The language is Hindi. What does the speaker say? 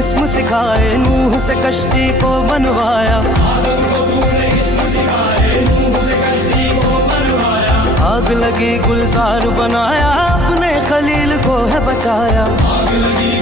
इस्म सिखाए, नूह से कश्ती को बनवाया। आदम को तूने इस्म सिखाए, नूह से कश्ती को बनवाया। आग लगी गुलजार बनाया, अपने खलील को है बचाया। आग लगी